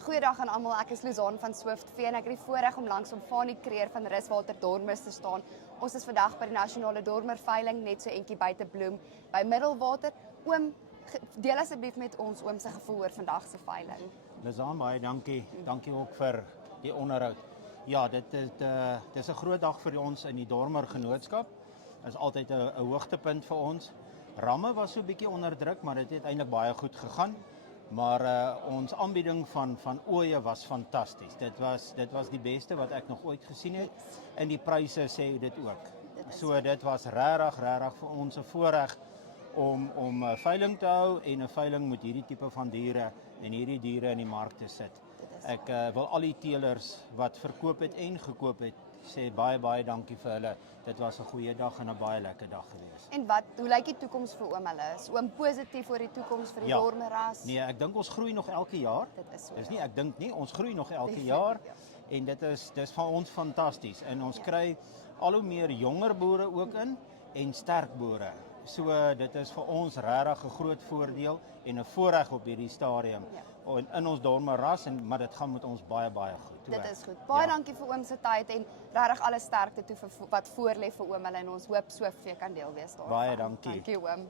Goeiedag aan almal, ek is Luzaan van Swift-Vee en ek het die voorreg om langs om Fanie Kreer van Ruswater Dormers te staan. Ons is vandag by die Nasionale Dormerveiling, net so entjie buite Bloem, by Middelwater. Oom, deel asseblief met ons oom se gevoel oor vandag se veiling. Lizaan, baie dankie. Dankie ook vir die onderhoud. Ja, dit is 'n groot dag vir ons in die Dormer Genootskap. Dit is altyd 'n hoogtepunt vir ons. Ramme was so 'n bietjie onder druk, maar dit het eintlik baie goed gegaan. Maar ons aanbieding van ooe was fantasties. Dit was die beste wat ek nog ooit gesien het. En die pryse sê dit ook. So dit was regtig vir ons 'n voorreg om 'n veiling te hou en 'n veiling met hierdie tipe van diere en hierdie diere in die mark te sit. Ek wil al die teelers wat verkoop het en gekoop het sê baie dankie vir hulle. Dit was 'n goeie dag en 'n baie lekker dag gewees. En hoe lyk die toekoms vir oom hulle? Is oom positief oor die toekoms vir die dormerras? Nee, ek dink ons groei nog elke jaar. Dit is so. Dis nie ek dink nie, ons groei nog elke jaar en dis van ons fantasties en ons kry al hoe meer jonger boere ook en sterk boere. So dit is vir ons regtig 'n groot voordeel en 'n voorreg op hierdie stadium in ons dormerras maar dit gaan met ons baie goed. Dit is goed. Baie dankie vir oom se tyd en regtig alle sterkte toe vir wat voorlê vir oom hulle en ons hoop Swift-Vee kan deel wees daarvan. Baie dankie. Dankie oom.